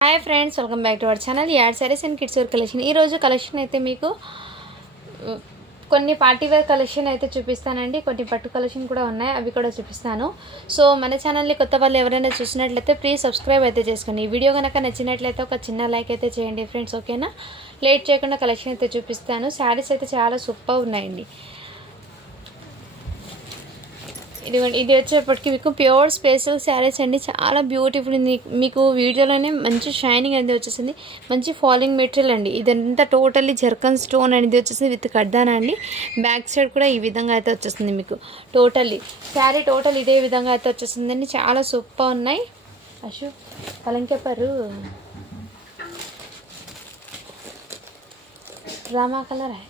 Hi friends welcome back to our channel याड sarees and kids wear collection ఈ రోజు collection అయితే మీకు కొన్ని పార్టీ వేర్ కలెక్షన్ అయితే చూపిస్తానండి కొన్ని పట్టు కలెక్షన్ కూడా ఉన్నాయి అవి కూడా చూపిస్తాను సో మన ఛానల్ ని కొత్త వాళ్ళు ఎవరైనా చూసినట్లయితే ప్లీజ్ సబ్స్క్రైబ్ అయితే చేసుకోండి ఈ వీడియో గనుక నచ్చినట్లయితే ఒక చిన్న లైక్ అయితే చేయండి ఫ్రెండ్స్ ఓకేనా లేట్ చేయకుండా కలెక్షన్ అయితే చూపిస్తాను సారీస్ అయితే చాలా సూపర్ ఉన్నాయండి ఇది వచ్చేప్పటికి మీకు ప్యూర్ స్పెషల్ శారీస్ అండి చాలా బ్యూటిఫుల్ ఉంది మీకు వీడియోలోనే మంచి షైనింగ్ అనేది వచ్చేసింది మంచి ఫాలింగ్ మెటీరియల్ అండి ఇదంతా టోటల్లీ జర్కన్ స్టోన్ అనేది వచ్చేసింది విత్ కడ్డానా అండి బ్యాక్ సైడ్ కూడా ఈ విధంగా అయితే వచ్చేసింది మీకు టోటల్లీ శారీ టోటల్ ఇదే విధంగా అయితే వచ్చేసిందండి చాలా సూపర్ ఉన్నాయి అశు కలంకెపరు డ్రామా కలర్ है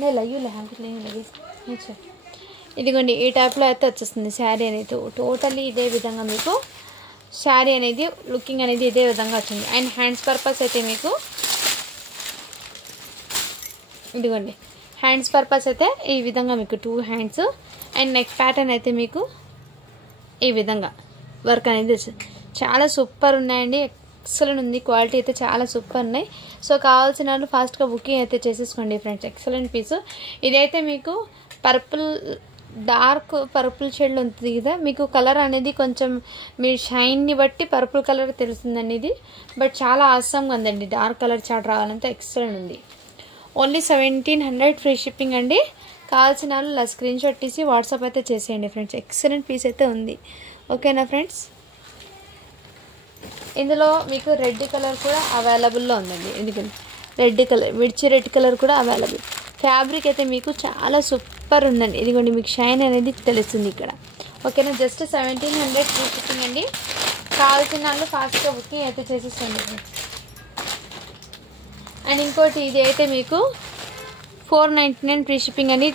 नहीं लगी लगे ఇదిగోండి ఈ టైప్లో అయితే వచ్చేస్తుంది శారీ అనేది టోటల్లీ ఇదే విధంగా మీకు శారీ అనేది లుకింగ్ అనేది ఇదే విధంగా వచ్చింది అండ్ హ్యాండ్స్ పర్పస్ అయితే మీకు ఇదిగోండి హ్యాండ్స్ పర్పస్ అయితే ఈ విధంగా మీకు 2 హ్యాండ్స్ అండ్ నెక్ ప్యాటర్న్ అయితే మీకు ఈ విధంగా వర్క్ అనేది చాలా సూపర్ ఉన్నాయండి ఎక్సలెంట్ ఉంది క్వాలిటీ అయితే చాలా సూపర్ ఉన్నాయి సో కావాల్సిన వాళ్ళు ఫాస్ట్గా బుకింగ్ అయితే చేసేసుకోండి ఫ్రెండ్స్ ఎక్సలెంట్ పీస్ ఇదైతే మీకు పర్పుల్ డార్క్ పర్పుల్ షేడ్లో ఉంటుంది కదా మీకు కలర్ అనేది కొంచెం మీ షైన్ని బట్టి పర్పుల్ కలర్ తెలుస్తుందండి ఇది బట్ చాలా ఆసమ్గా ఉందండి డార్క్ కలర్ చాట్ రావాలంటే ఎక్సలెంట్ ఉంది ఓన్లీ 1700 ఫ్రీ షిప్పింగ్ అండి కావాల్సిన వాళ్ళు స్క్రీన్ షాట్ తీసి వాట్సాప్ అయితే చేసేయండి ఫ్రెండ్స్ ఎక్సలెంట్ పీస్ అయితే ఉంది ఓకేనా ఫ్రెండ్స్ ఇందులో మీకు రెడ్ కలర్ కూడా అవైలబుల్లో ఉందండి ఎందుకంటే రెడ్ కలర్ మిర్చి రెడ్ కలర్ కూడా అవైలబుల్ ఫ్యాబ్రిక్ అయితే మీకు చాలా సూపర్ ఉందండి ఇదిగోండి మీకు షైన్ అనేది తెలుస్తుంది ఇక్కడ ఓకేనా జస్ట్ 1700 ఫ్రీ షిప్పింగ్ అండి కావాల్సిన వాళ్ళు ఫాస్ట్గా బుకింగ్ అయితే చేసేసండి అండ్ ఇంకోటి ఇది అయితే మీకు 499 ఫ్రీ షిప్పింగ్ అండి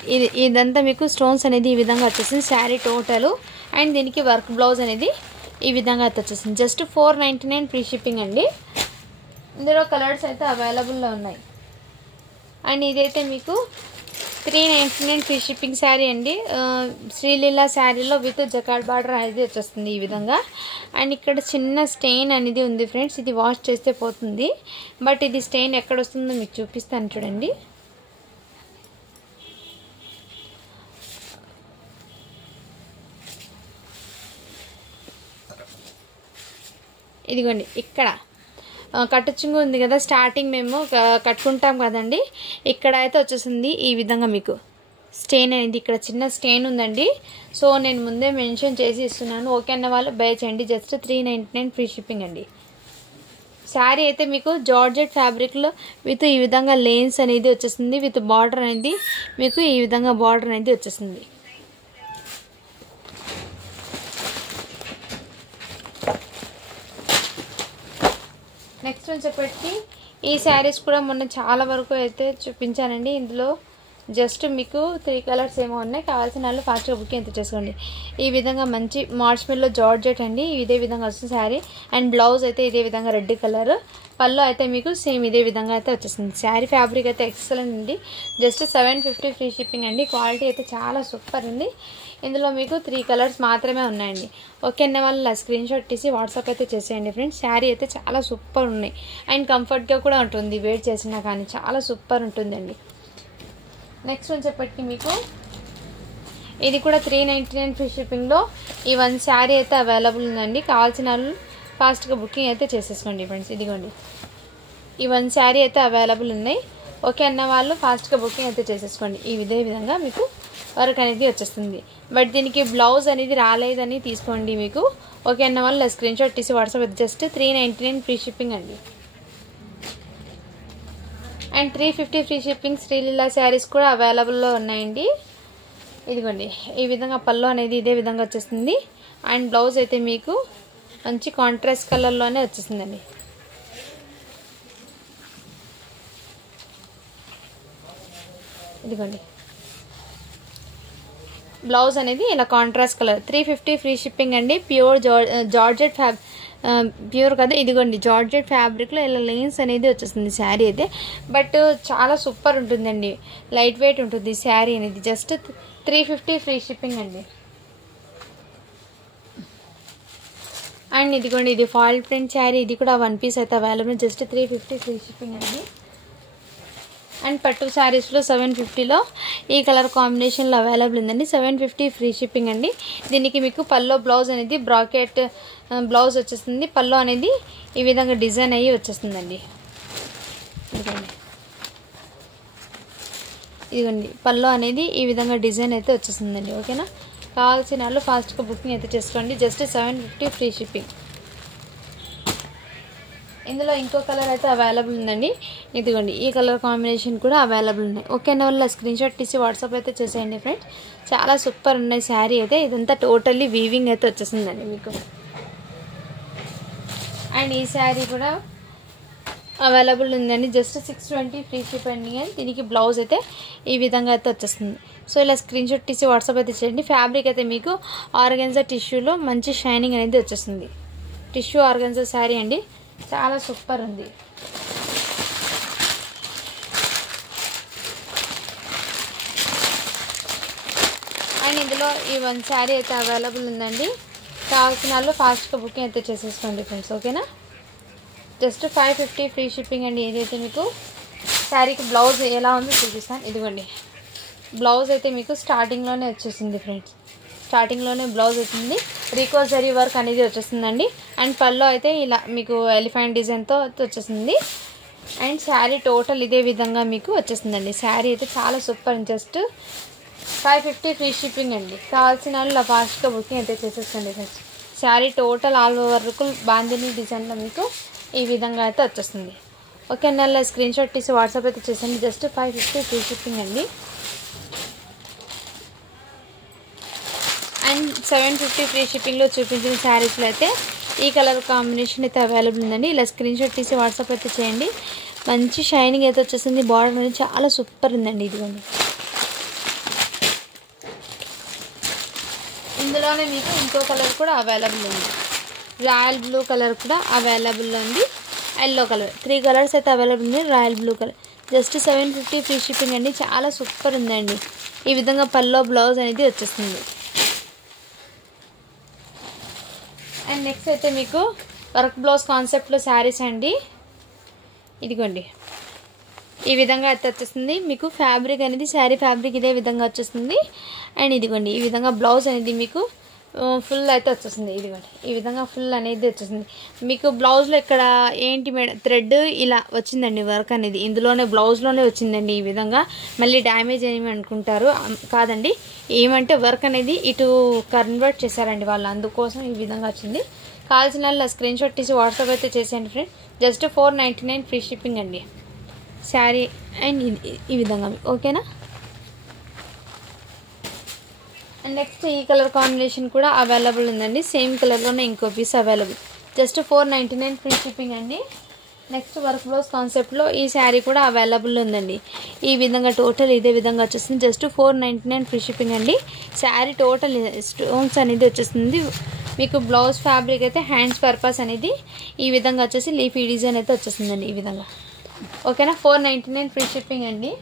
ఇదంతా మీకు స్టోన్స్ అనేది ఈ విధంగా వచ్చేసింది శారీ టోటల్ అండ్ దీనికి వర్క్ బ్లౌజ్ అనేది ఈ విధంగా అయితే వచ్చేసింది జస్ట్ 499 ఫ్రీ షిప్పింగ్ అండి ఇందులో కలర్స్ అయితే అవైలబుల్లో ఉన్నాయి అండ్ ఇదైతే మీకు 399 ఫ్రీ షిప్పింగ్ శారీ అండి శ్రీలీల శారీలో విత్ జకార్డ్ బార్డర్ అనేది వచ్చేస్తుంది ఈ విధంగా అండ్ ఇక్కడ చిన్న స్టెయిన్ అనేది ఉంది ఫ్రెండ్స్ ఇది వాష్ చేస్తే పోతుంది బట్ ఇది స్టెయిన్ ఎక్కడ వస్తుందో మీకు చూపిస్తాను చూడండి ఇదిగోండి ఇక్కడ కట్టుచుంగు ఉంది కదా స్టార్టింగ్ మేము కట్టుకుంటాం కదండి ఇక్కడ అయితే వచ్చేసింది ఈ విధంగా మీకు స్టెయిన్ అనేది ఇక్కడ చిన్న స్టెయిన్ ఉందండి సో నేను ముందే మెన్షన్ చేసి ఇస్తున్నాను ఓకే అన్న వాళ్ళు బై చేయండి జస్ట్ 399 ఫ్రీ షిప్పింగ్ అండి శారీ అయితే మీకు జార్జెట్ ఫ్యాబ్రిక్లో విత్ ఈ విధంగా లేన్స్ అనేది వచ్చేసింది విత్ బార్డర్ అనేది మీకు ఈ విధంగా బార్డర్ అనేది వచ్చేసింది నెక్స్ట్ వచ్చేప్పటికి ఈ శారీస్ కూడా మొన్న చాలా వరకు అయితే చూపించానండి ఇందులో జస్ట్ మీకు 3 కలర్స్ ఏమో ఉన్నాయి కావాల్సిన వాళ్ళు ఫాస్ట్గా బుకింగ్ అయితే చేసుకోండి ఈ విధంగా మంచి మార్ష్మెల్లో జార్జెట్ అండి ఇదే విధంగా వస్తుంది శారీ అండ్ బ్లౌజ్ అయితే ఇదే విధంగా రెడ్ కలర్ పళ్ళు అయితే మీకు సేమ్ ఇదే విధంగా అయితే వచ్చేస్తుంది శారీ ఫ్యాబ్రిక్ అయితే ఎక్సలెంట్ ఉంది జస్ట్ 750 ఫ్రీ షిప్పింగ్ అండి క్వాలిటీ అయితే చాలా సూపర్ ఉంది ఇందులో మీకు 3 కలర్స్ మాత్రమే ఉన్నాయండి ఓకే అన్న వాళ్ళు స్క్రీన్ షాట్ తీసి వాట్సాప్ అయితే చేసేయండి ఫ్రెండ్స్ శారీ అయితే చాలా సూపర్ ఉన్నాయి అండ్ కంఫర్ట్గా కూడా ఉంటుంది వేర్ చేసినా కానీ చాలా సూపర్ ఉంటుందండి నెక్స్ట్ వచ్చేప్పటికి మీకు ఇది కూడా 399 ఫ్రీ షిప్పింగ్లో ఈ 1 శారీ అయితే అవైలబుల్ ఉందండి కావాల్సిన వాళ్ళు ఫాస్ట్గా బుకింగ్ అయితే చేసేసుకోండి ఫ్రెండ్స్ ఇదిగోండి ఈ 1 శారీ అయితే అవైలబుల్ ఉన్నాయి ఓకే అన్న వాళ్ళు ఫాస్ట్గా బుకింగ్ అయితే చేసేసుకోండి ఇదే విధంగా మీకు వర్క్ అనేది వచ్చేస్తుంది బట్ దీనికి బ్లౌజ్ అనేది రాలేదని తీసుకోండి మీకు ఓకే అన్న వాళ్ళు స్క్రీన్ షాట్ తీసి వాట్సాప్ అయితే జస్ట్ 399 ఫ్రీ షిప్పింగ్ అండి and 350 free shipping Sreeleela saris కూడా అవైలబుల్లో ఉన్నాయండి ఇదిగోండి ఈ విధంగా పళ్ళు అనేది ఇదే విధంగా వచ్చేస్తుంది అండ్ బ్లౌజ్ అయితే మీకు మంచి కాంట్రాస్ట్ కలర్లోనే వచ్చేసిందండి ఇదిగోండి బ్లౌజ్ అనేది ఇలా కాంట్రాస్ట్ కలర్ 350 ఫ్రీ షిప్పింగ్ అండి ప్యూర్ జార్జెట్ ప్యూర్ కదా ఇదిగోండి జార్జెట్ ఫ్యాబ్రిక్లో ఇలా లైన్స్ అనేది వచ్చేస్తుంది శారీ అయితే బట్ చాలా సూపర్ ఉంటుందండి లైట్ వెయిట్ ఉంటుంది శారీ అనేది జస్ట్ 350 ఫ్రీ షిప్పింగ్ అండి అండ్ ఇదిగోండి ఇది ఫాయిల్ ప్రింట్ శారీ, ఇది కూడా 1 పీస్ అయితే అవైలబుల్, జస్ట్ 350 ఫ్రీ షిప్పింగ్ అండి. అండ్ పట్టు శారీస్లో 750లో ఈ కలర్ కాంబినేషన్లో అవైలబుల్ ఉందండి. 750 ఫ్రీ షిప్పింగ్ అండి. దీనికి మీకు పల్లో బ్లౌజ్ అనేది బ్రాకెట్ బ్లౌజ్ వచ్చేస్తుంది. పల్లో అనేది ఈ విధంగా డిజైన్ అయ్యి వచ్చేస్తుందండి. ఇదిగోండి పల్లో అనేది ఈ విధంగా డిజైన్ అయితే వచ్చేస్తుందండి. ఓకేనా, కావాల్సిన వాళ్ళు ఫాస్ట్గా బుకింగ్ అయితే చేసుకోండి. Just 750 free shipping. ఇందులో ఇంకో కలర్ అయితే అవైలబుల్ ఉందండి. ఇదిగోండి ఈ కలర్ కాంబినేషన్ కూడా అవైలబుల్ ఉన్నాయి. ఓకేనా, వల్ల స్క్రీన్ షాట్ తీసి వాట్సాప్ అయితే చేసేయండి ఫ్రెండ్స్. చాలా సూపర్ ఉన్నాయి శారీ అయితే. ఇదంతా టోటల్లీ వీవింగ్ అయితే వచ్చేసిందండి మీకు. అండ్ ఈ శారీ కూడా అవైలబుల్ ఉందండి. జస్ట్ 620 ఫ్రీ షిప్పింగ్ అండి. దీనికి బ్లౌజ్ అయితే ఈ విధంగా అయితే వచ్చేస్తుంది. సో ఇలా స్క్రీన్ షాట్ తీసి వాట్సాప్ అయితే చేయండి. ఫ్యాబ్రిక్ అయితే మీకు ఆర్గన్జా టిష్యూలో మంచి షైనింగ్ అనేది వచ్చేస్తుంది. టిష్యూ ఆర్గన్జా శారీ అండి, చాలా సూపర్ ఉంది. అండ్ ఇందులో ఈ 1 శారీ అయితే అవైలబుల్ ఉందండి. కావాల్సిన వాళ్ళు ఫాస్ట్గా బుకింగ్ అయితే చేసేసుకోండి ఫ్రెండ్స్. ఓకేనా, జస్ట్ 550 ఫ్రీ షిప్పింగ్ అండి. ఏదైతే మీకు శారీకి బ్లౌజ్ ఎలా ఉందో చూపిస్తాను. ఇదిగోండి బ్లౌజ్ అయితే మీకు స్టార్టింగ్లోనే వచ్చేసింది ఫ్రెండ్స్. స్టార్టింగ్లోనే బ్లౌజ్ వచ్చింది. రీకో జరీ వర్క్ అనేది వచ్చేస్తుందండి. అండ్ పల్లో అయితే ఇలా మీకు ఎలిఫెంట్ డిజైన్తో వచ్చేసింది. అండ్ శారీ టోటల్ ఇదే విధంగా మీకు వచ్చేస్తుందండి. శారీ అయితే చాలా సూపర్. జస్ట్ 550 ఫ్రీ షిప్పింగ్ అండి. కావాల్సిన వాళ్ళు ఫాస్ట్గా బుకింగ్ అయితే చేసేసుకోండి friends. Sari total all over work bandhani డిజైన్లో మీకు ఈ విధంగా అయితే వచ్చేస్తుంది. ఓకే, నెల స్క్రీన్ షాట్ తీసి వాట్సాప్ అయితే చేసండి. జస్ట్ 550 ఫ్రీ షిప్పింగ్ అండి. అండ్ 750 ఫ్రీ షిప్పింగ్లో చూపించిన శారీస్లో అయితే ఈ కలర్ కాంబినేషన్ అయితే అవైలబుల్ ఉందండి. ఇలా స్క్రీన్ షాట్ తీసి వాట్సాప్ అయితే చేయండి. మంచి షైనింగ్ అయితే వచ్చేసింది. బార్డర్ అనేది చాలా సూపర్ ఉందండి. ఇదిగోండి ఇందులోనే మీకు ఇంకో కలర్ కూడా అవైలబుల్ ఉంది. రాయల్ బ్లూ కలర్ కూడా అవైలబుల్ ఉంది. ఎల్లో కలర్, 3 కలర్స్ అయితే అవైలబుల్ ఉంది. Royal blue colour just 750 free shipping అండి. చాలా సూపర్ ఉందండి. ఈ విధంగా పల్లో బ్లౌజ్ అనేది వచ్చేస్తుంది. అండ్ నెక్స్ట్ అయితే మీకు వర్క్ బ్లౌజ్ కాన్సెప్ట్లో శారీస్ అండి. ఇదిగోండి ఈ విధంగా అయితే వచ్చేస్తుంది. మీకు ఫ్యాబ్రిక్ అనేది శారీ ఫ్యాబ్రిక్ ఇదే విధంగా వచ్చేస్తుంది. అండ్ ఇదిగోండి ఈ విధంగా బ్లౌజ్ అనేది మీకు ఫుల్ అయితే వచ్చేస్తుంది. ఇదిగోండి ఈ విధంగా ఫుల్ అనేది వచ్చేస్తుంది. మీకు బ్లౌజ్లో ఇక్కడ ఏంటి మేడం థ్రెడ్ ఇలా వచ్చిందండి వర్క్ అనేది. ఇందులోనే బ్లౌజ్లోనే వచ్చిందండి. ఈ విధంగా మళ్ళీ డ్యామేజ్ ఏమి అనుకుంటారు, కాదండి. ఏమంటే వర్క్ అనేది ఇటు కన్వర్ట్ చేశారండి వాళ్ళు, అందుకోసం ఈ విధంగా వచ్చింది. కావాల్సిన వాళ్ళు స్క్రీన్ షాట్ తీసి వాట్సాప్ అయితే చేసేయండి ఫ్రెండ్. జస్ట్ 499 ఫ్రీ షిప్పింగ్ అండి శారీ. అండ్ ఈ విధంగా ఓకేనా. అండ్ నెక్స్ట్ ఈ కలర్ కాంబినేషన్ కూడా అవైలబుల్ ఉందండి. సేమ్ కలర్లోనే ఇంకో piece available. Just 499 free shipping అండి. నెక్స్ట్ వర్క్ బ్లౌజ్ కాన్సెప్ట్లో ఈ శారీ కూడా అవైలబుల్ ఉందండి. ఈ విధంగా టోటల్ ఇదే విధంగా వచ్చేస్తుంది. జస్ట్ 499 ఫ్రీ షిప్పింగ్ అండి. శారీ టోటల్ స్టోన్స్ అనేది వచ్చేస్తుంది. మీకు బ్లౌజ్ ఫ్యాబ్రిక్ అయితే హ్యాండ్స్ పర్పస్ అనేది ఈ విధంగా వచ్చేసి లీఫీ డిజైన్ అయితే వచ్చేస్తుందండి ఈ విధంగా. ఓకేనా, 499 ఫ్రీ షిప్పింగ్ అండి.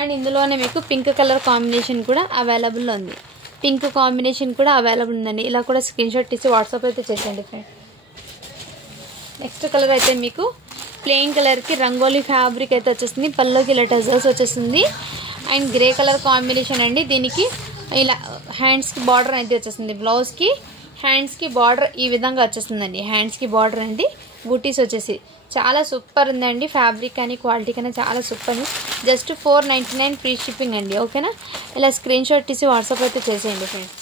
అండ్ ఇందులోనే మీకు పింక్ కలర్ కాంబినేషన్ కూడా అవైలబుల్ ఉంది. పింక్ కాంబినేషన్ కూడా అవైలబుల్ ఉందండి. ఇలా కూడా స్క్రీన్ షాట్ తీసి వాట్సాప్ అయితే చేసేయండి ఫ్రెండ్. నెక్స్ట్ కలర్ అయితే మీకు ప్లెయిన్ కలర్కి రంగోలీ ఫ్యాబ్రిక్ అయితే వచ్చేస్తుంది. పల్లోకి ఇలా టజల్స్ వచ్చేస్తుంది. అండ్ గ్రే కలర్ కాంబినేషన్ అండి. దీనికి ఇలా హ్యాండ్స్కి బార్డర్ అనేది వచ్చేస్తుంది. బ్లౌజ్కి హ్యాండ్స్కి బార్డర్ ఈ విధంగా వచ్చేస్తుందండి. హ్యాండ్స్కి బార్డర్ అండి, బూటీస్ వచ్చేసి చాలా సూపర్ ఉందండి. ఫ్యాబ్రిక్ కానీ క్వాలిటీ కానీ చాలా సూపర్. జస్ట్ 499 ఫ్రీ షిప్పింగ్ అండి. ఓకేనా, ఇలా స్క్రీన్ షాట్ తీసి వాట్సాప్ అయితే చేసేయండి ఫ్రెండ్స్.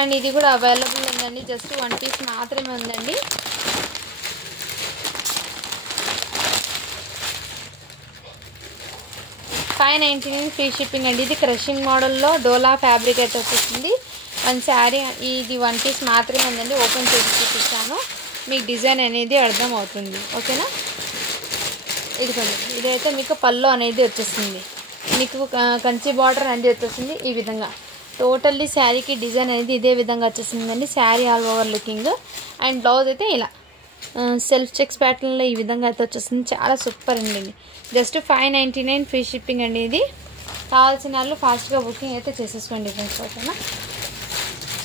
అండ్ ఇది కూడా అవైలబుల్ ఉందండి. జస్ట్ 1 పీస్ మాత్రమే ఉందండి. $599 ఫ్రీ షిప్పింగ్ అండి. ఇది క్రషింగ్ మోడల్లో డోలా ఫ్యాబ్రిక్ అయితే వచ్చేస్తుంది. 1 శారీ ఇది 1 పీస్ మాత్రమే ఉందండి. ఓపెన్ చేసి చూపిస్తాను, మీకు డిజైన్ అనేది అర్థం అవుతుంది. ఓకేనా, ఇదిగోండి ఇదైతే మీకు పల్లో అనేది వచ్చేస్తుంది. మీకు కంచి బార్డర్ అనేది వచ్చేస్తుంది. ఈ విధంగా టోటల్లీ శారీకి డిజైన్ అనేది ఇదే విధంగా వచ్చేసిందండి. Sari all over looking. And blouse అయితే ఇలా సెల్ఫ్ చెక్స్ ప్యాటర్న్లో ఈ విధంగా అయితే వచ్చేస్తుంది. చాలా సూపర్ అండి. జస్ట్ 599 ఫ్రీ షిప్పింగ్ అండి. ఇది కావాల్సిన వాళ్ళు ఫాస్ట్గా బుకింగ్ అయితే చేసేసుకోండి ఫ్రెండ్స్. ఓకేనా,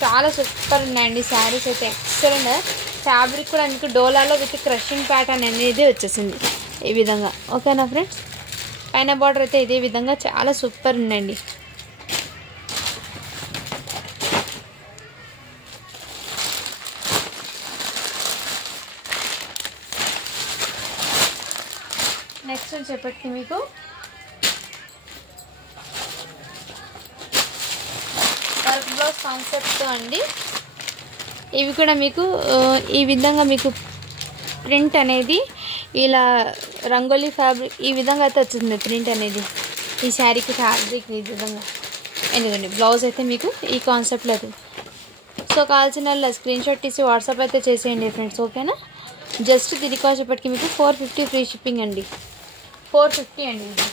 చాలా సూపర్ ఉన్నాయండి శారీస్ అయితే. ఎక్సలెంట్ ఫ్యాబ్రిక్ కూడా మీకు డోలాలో విత్ క్రషింగ్ ప్యాటర్న్ అనేది వచ్చేసింది ఈ విధంగా. ఓకేనా ఫ్రెండ్స్, పైన బార్డర్ అయితే ఇదే విధంగా చాలా సూపర్ ఉందండి. నెక్స్ట్ వచ్చేప్పటికి మీకు వర్క్ బ్లౌజ్ కాన్సెప్ట్తో అండి. ఇవి కూడా మీకు ఈ విధంగా మీకు ప్రింట్ అనేది ఇలా రంగోలీ ఫ్యాబ్రిక్ ఈ విధంగా అయితే వచ్చింది ప్రింట్ అనేది ఈ శారీకి ఫ్యాబ్రిక్ ఈ విధంగా. ఎందుకండి బ్లౌజ్ అయితే మీకు ఈ కాన్సెప్ట్లో అవుతుంది. సో కావాల్సిన వాళ్ళ స్క్రీన్ షాట్ తీసి వాట్సాప్ అయితే చేసేయండి ఫ్రెండ్స్. ఓకేనా, జస్ట్ దీనికి వచ్చేప్పటికి మీకు 450 ఫ్రీ షిప్పింగ్ అండి. 450 అండి ఇది.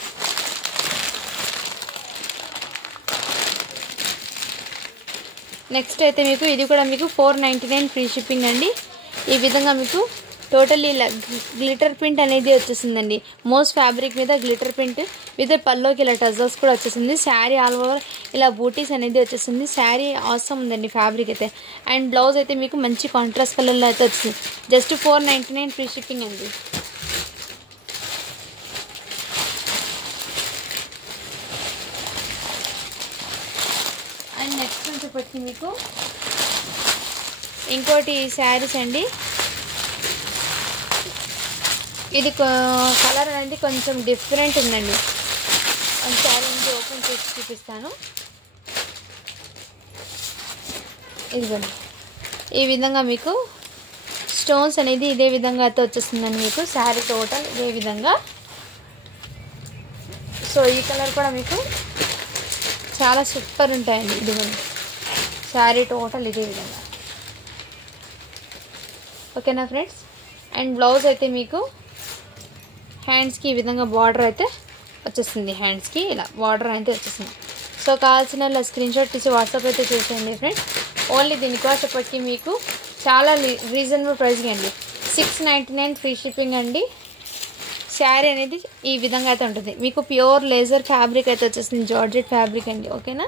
నెక్స్ట్ అయితే మీకు ఇది కూడా మీకు 499 ఫ్రీ షిప్పింగ్ అండి. ఈ విధంగా మీకు టోటల్లీ ఇలా గ్లిటర్ ప్రింట్ అనేది వచ్చేసిందండి. మోస్ట్ ఫ్యాబ్రిక్ మీద గ్లిటర్ ప్రింట్ విత్ పల్లోకి ఇలా టజల్స్ కూడా వచ్చేసింది. శారీ ఆల్ ఓవర్ ఇలా బూటీస్ అనేది వచ్చేసింది. శారీ అవసరం ఉందండి ఫ్యాబ్రిక్ అయితే. అండ్ బ్లౌజ్ అయితే మీకు మంచి కాంట్రాస్ట్ కలర్లో అయితే వచ్చింది. జస్ట్ 499 ఫ్రీ షిప్పింగ్ అండి. అండ్ నెక్స్ట్ వచ్చేప్పటికి మీకు ఇంకోటి శారీస్ అండి. ఇది కలర్ అనేది కొంచెం డిఫరెంట్ ఉందండి. శారీ నుంచి ఓపెన్ చేసి చూపిస్తాను. ఇదిగోండి ఈ విధంగా మీకు స్టోన్స్ అనేది ఇదే విధంగా అయితే వచ్చేస్తుందండి మీకు శారీ టోటల్ ఇదే విధంగా. సో ఈ కలర్ కూడా మీకు చాలా సూపర్ ఉంటాయండి. ఇదిగోండి శారీ టోటల్ ఇదే విధంగా. ఓకేనా ఫ్రెండ్స్, అండ్ బ్లౌజ్ అయితే మీకు హ్యాండ్స్కి ఈ విధంగా బార్డర్ అయితే వచ్చేస్తుంది. హ్యాండ్స్కి ఇలా బార్డర్ అయితే వచ్చేస్తుంది. సో కావాల్సిన ఇలా స్క్రీన్ షాట్ తీసి వాట్సాప్ అయితే చేసేయండి ఫ్రెండ్స్. ఓన్లీ దీనికి వచ్చేప్పటికి మీకు చాలా రీజనబుల్ ప్రైస్గా అండి. 699 ఫ్రీ షిప్పింగ్ అండి. శారీ అనేది ఈ విధంగా అయితే ఉంటుంది. మీకు ప్యూర్ లేజర్ ఫ్యాబ్రిక్ అయితే వచ్చేస్తుంది. జార్జెట్ ఫ్యాబ్రిక్ అండి. ఓకేనా,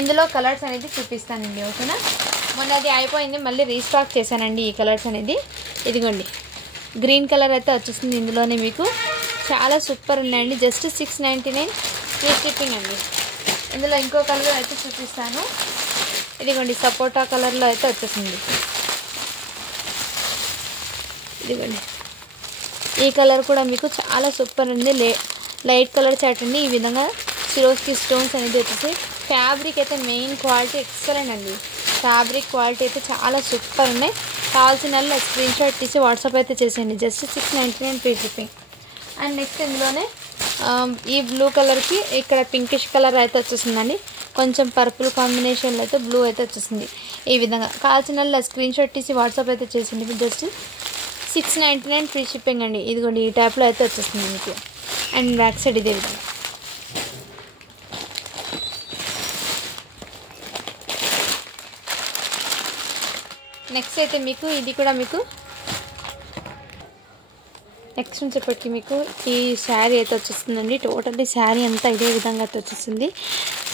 ఇందులో కలర్స్ అనేది చూపిస్తానండి. ఓకేనా, మొన్న అది అయిపోయింది, మళ్ళీ రీస్టాక్ చేశానండి ఈ కలర్స్ అనేది. ఇదిగోండి గ్రీన్ కలర్ అయితే వచ్చేస్తుంది. ఇందులోనే మీకు చాలా సూపర్ ఉన్నాయండి. జస్ట్ 699 ఫ్రీ షిప్పింగ్ అండి. ఇందులో ఇంకో కలర్ అయితే చూపిస్తాను. ఇదిగోండి సపోటా కలర్లో అయితే వచ్చేసింది. ఇదిగోండి ఈ కలర్ కూడా మీకు చాలా సూపర్ ఉంది. లైట్ కలర్ చాట్ అండి. ఈ విధంగా సిరోస్కి స్టోన్స్ అనేది వచ్చేసి ఫ్యాబ్రిక్ అయితే మెయిన్ క్వాలిటీ ఎక్సలెంట్ అండి. ఫ్యాబ్రిక్ క్వాలిటీ అయితే చాలా సూపర్ ఉన్నాయి. కావాల్సిన వాళ్ళు స్క్రీన్ షాట్ తీసి వాట్సాప్ అయితే చేసేయండి. Just 699 free shipping. And next ఇందులోనే ఈ బ్లూ కలర్కి ఇక్కడ పింకిష్ కలర్ అయితే వచ్చేసిందండి. కొంచెం పర్పుల్ కాంబినేషన్లో అయితే బ్లూ అయితే వచ్చేసింది. ఈ విధంగా కావాల్సిన వాళ్ళు స్క్రీన్ షాట్ తీసి వాట్సాప్ అయితే చేసేయండి. జస్ట్ 699 ఫ్రీ షిప్పింగ్ అండి. ఇదిగోండి ఈ టైప్లో అయితే వచ్చేస్తుంది మీకు. అండ్ బ్యాక్ సైడ్ ఇదే విధంగా. నెక్స్ట్ అయితే మీకు ఇది కూడా మీకు నెక్స్ట్ వచ్చేప్పటికి మీకు ఈ శారీ అయితే వచ్చేస్తుందండి. టోటల్లీ శారీ అంతా ఇదే విధంగా అయితే వచ్చేస్తుంది.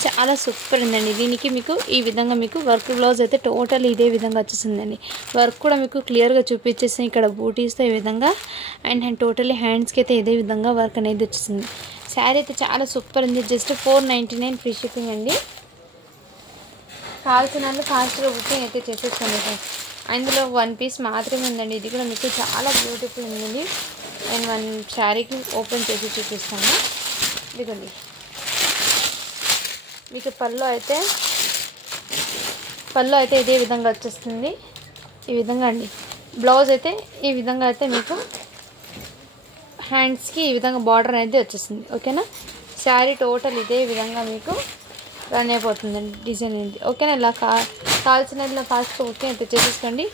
చాలా సూపర్ ఉందండి. దీనికి మీకు ఈ విధంగా మీకు వర్క్ బ్లౌజ్ అయితే టోటల్ ఇదే విధంగా వచ్చేసిందండి. వర్క్ కూడా మీకు క్లియర్గా చూపించేసి ఇక్కడ బూటీస్తో ఈ విధంగా అండ్ టోటల్లీ హ్యాండ్స్కి అయితే ఇదే విధంగా వర్క్ అనేది వచ్చేసింది. శారీ అయితే చాలా సూపర్ ఉంది. జస్ట్ 499 ఫ్రీ షిప్పింగ్ అండి. కావాల్సిన వాళ్ళు ఫాస్ట్గా బుకింగ్ అయితే చేసేసుకోండి. అందులో 1 పీస్ మాత్రమే ఉందండి. ఇది కూడా మీకు చాలా బ్యూటిఫుల్ ఉందండి. నేను 1 శారీకి ఓపెన్ చేసి చూపిస్తాను. ఇదిగోండి మీకు పళ్ళు అయితే ఇదే విధంగా వచ్చేస్తుంది. ఈ విధంగా అండి. బ్లౌజ్ అయితే ఈ విధంగా అయితే మీకు హ్యాండ్స్కి ఈ విధంగా బార్డర్ అనేది వచ్చేస్తుంది. ఓకేనా, శారీ టోటల్ ఇదే విధంగా మీకు రన్ అయిపోతుందండి డిజైన్ అనేది. ఓకేనా, ఇలా కావాల్సిన ఇలా ఫాస్ట్గా ఓకే అయితే చేసేసుకోండి.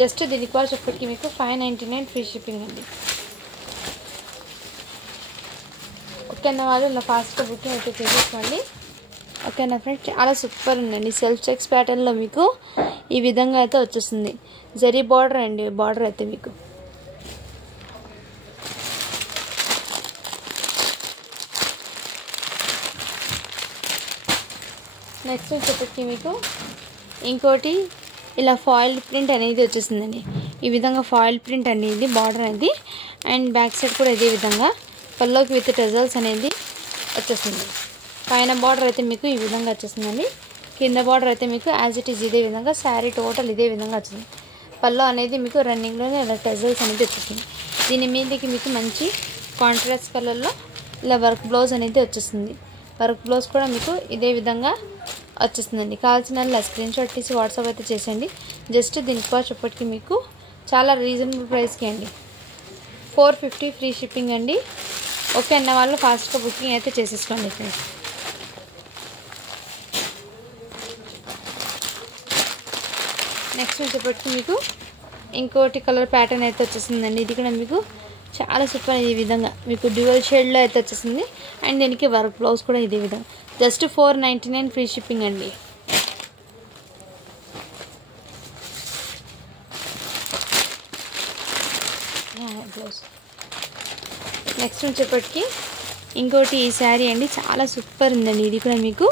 జస్ట్ దీని కాస్ట్ ఇప్పటికి మీకు 599 ఫ్రీ షిప్పింగ్ అండి. ఓకేనా, వాళ్ళు ఇలా ఫాస్ట్గా బుకింగ్ అయితే చేసేసుకోండి. ఓకేనా ఫ్రెండ్స్, చాలా సూపర్ ఉందండి. సెల్ఫ్ చెక్స్ ప్యాటర్న్లో మీకు ఈ విధంగా అయితే వచ్చేస్తుంది. జరీ బార్డర్ అండి. బార్డర్ అయితే మీకు నెక్స్ట్ వచ్చేటప్పటికి మీకు ఇంకోటి ఇలా ఫాయిల్ ప్రింట్ అనేది వచ్చేసిందండి. ఈ విధంగా ఫాయిల్ ప్రింట్ అనేది బార్డర్ అనేది అండ్ బ్యాక్ సైడ్ కూడా ఇదే విధంగా పల్లోకి విత్ టజల్స్ అనేది వచ్చేస్తుంది. పైన బార్డర్ అయితే మీకు ఈ విధంగా వచ్చేస్తుందండి. కింద బార్డర్ అయితే మీకు యాజ్ ఇట్ ఈజ్ ఇదే విధంగా శారీ టోటల్ ఇదే విధంగా వచ్చింది. పల్లో అనేది మీకు రన్నింగ్లోనే ఇలా టజల్స్ అనేది వచ్చేస్తుంది. దీని మీదకి మీకు మంచి కాంట్రాస్ట్ కలర్లో ఇలా వర్క్ బ్లౌజ్ అనేది వచ్చేస్తుంది. వర్క్ బ్లౌజ్ కూడా మీకు ఇదే విధంగా వచ్చేస్తుందండి. కావాల్సిన ఇలా స్క్రీన్ షాట్ తీసి వాట్సాప్ అయితే చేసేయండి. జస్ట్ దీనికి కాస్ట్ ఇప్పటికి మీకు చాలా రీజనబుల్ ప్రైస్కి అండి. 450 ఫ్రీ షిప్పింగ్ అండి. ఓకే అన్న వాళ్ళు ఫాస్ట్గా బుకింగ్ అయితే చేసేసుకోండి ఫ్రెండ్స్. నెక్స్ట్ వచ్చేప్పటికి మీకు ఇంకోటి కలర్ ప్యాటర్న్ అయితే వచ్చేసిందండి. ఇది కూడా మీకు చాలా సూపర్. ఈ విధంగా మీకు డ్యూయల్ షేడ్లో అయితే వచ్చేసింది అండ్ దీనికి వర్క్ బ్లౌజ్ కూడా ఇదే విధంగా జస్ట్ 499 ఫ్రీ షిప్పింగ్ అండి. బ్లౌజ్ నెక్స్ట్ వచ్చేప్పటికి ఇంకోటి ఈ శారీ అండి. చాలా సూపర్ ఉందండి. ఇది కూడా మీకు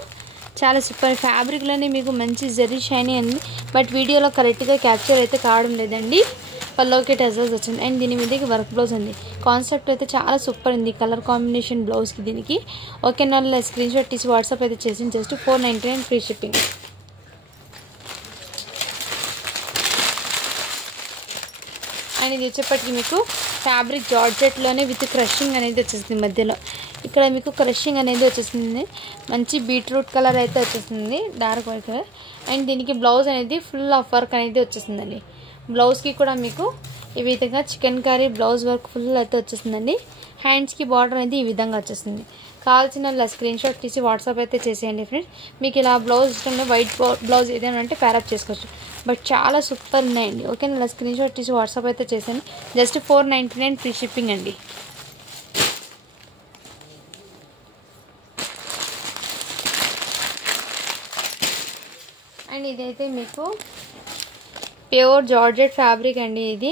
చాలా సూపర్ ఫ్యాబ్రిక్లోనే మీకు మంచి జరీ షైనీ అండి. బట్ వీడియోలో కరెక్ట్గా క్యాప్చర్ అయితే కావడం లేదండి. పల్లోకి టజల్స్ వచ్చింది అండ్ దీని మీదకి వర్క్ బ్లౌజ్ ఉంది. కాన్సెప్ట్ అయితే చాలా సూపర్ ఉంది. కలర్ కాంబినేషన్ బ్లౌజ్కి దీనికి ఓకే నా స్క్రీన్ షాట్ తీసి వాట్సాప్ అయితే చేసి జస్ట్ 499 ఫ్రీ షిప్పింగ్. అండ్ ఇది వచ్చేప్పటికి మీకు ఫ్యాబ్రిక్ జార్జెట్లోనే విత్ క్రషింగ్ అనేది వచ్చేస్తుంది. మధ్యలో ఇక్కడ మీకు క్రషింగ్ అనేది వచ్చేస్తుంది. మంచి బీట్రూట్ కలర్ అయితే వచ్చేస్తుంది, డార్క్ వైట్ కలర్. అండ్ దీనికి బ్లౌజ్ అనేది ఫుల్ ఆఫ్ వర్క్ అనేది వచ్చేస్తుందండి. బ్లౌజ్కి కూడా మీకు ఈ విధంగా chicken curry blouse work full అయితే వచ్చేస్తుందండి. హ్యాండ్స్కి బార్డర్ అనేది ఈ విధంగా వచ్చేస్తుంది. కావాల్సిన ఇలా స్క్రీన్ షాట్ తీసి వాట్సాప్ అయితే చేసేయండి ఫ్రెండ్స్. మీకు ఇలా బ్లౌజ్ ఇష్టంగా వైట్ బ్లౌజ్ ఏదైనా అంటే ప్యారప్ చేసుకోవచ్చు. బట్ చాలా సూపర్ ఉన్నాయండి. ఓకే ఇలా స్క్రీన్ షాట్ తీసి వాట్సాప్ అయితే చేసేయండి. జస్ట్ 499 ఫ్రీ షిప్పింగ్ అండి. అండ్ ఇదైతే మీకు ప్యూర్ జార్జెట్ ఫ్యాబ్రిక్ అండి. ఇది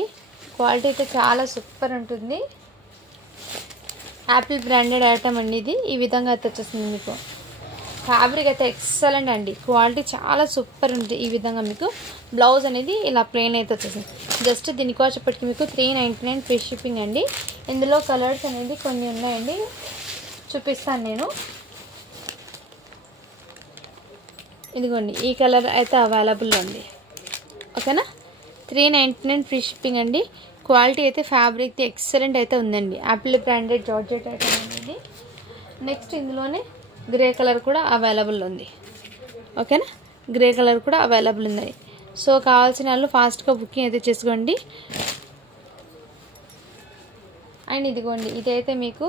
క్వాలిటీ అయితే చాలా సూపర్ ఉంటుంది. యాపిల్ బ్రాండెడ్ ఐటమ్ అండి. ఇది ఈ విధంగా అయితే వచ్చేస్తుంది. మీకు ఫ్యాబ్రిక్ అయితే ఎక్సలెంట్ అండి. క్వాలిటీ చాలా సూపర్ ఉంటుంది. ఈ విధంగా మీకు బ్లౌజ్ అనేది ఇలా ప్లెయిన్ అయితే వచ్చేసింది. జస్ట్ దీనికి వచ్చేప్పటికి మీకు 399 ఫ్రీ షిప్పింగ్ అండి. ఇందులో కలర్స్ అనేది కొన్ని ఉన్నాయండి, చూపిస్తాను నేను. ఇదిగోండి ఈ కలర్ అయితే అవైలబుల్ ఉంది. ఓకేనా 399 ఫ్రీ షిప్పింగ్ అండి. క్వాలిటీ అయితే ఫ్యాబ్రిక్ ఎక్సలెంట్ అయితే ఉందండి. యాపిల్ బ్రాండెడ్ జార్జెట్ ఐటమ్ అనేది. నెక్స్ట్ ఇందులోనే గ్రే కలర్ కూడా అవైలబుల్ ఉంది. ఓకేనా గ్రే కలర్ కూడా అవైలబుల్ ఉంది. సో కావాల్సిన వాళ్ళు ఫాస్ట్గా బుకింగ్ అయితే చేసుకోండి. అండ్ ఇదిగోండి ఇదైతే మీకు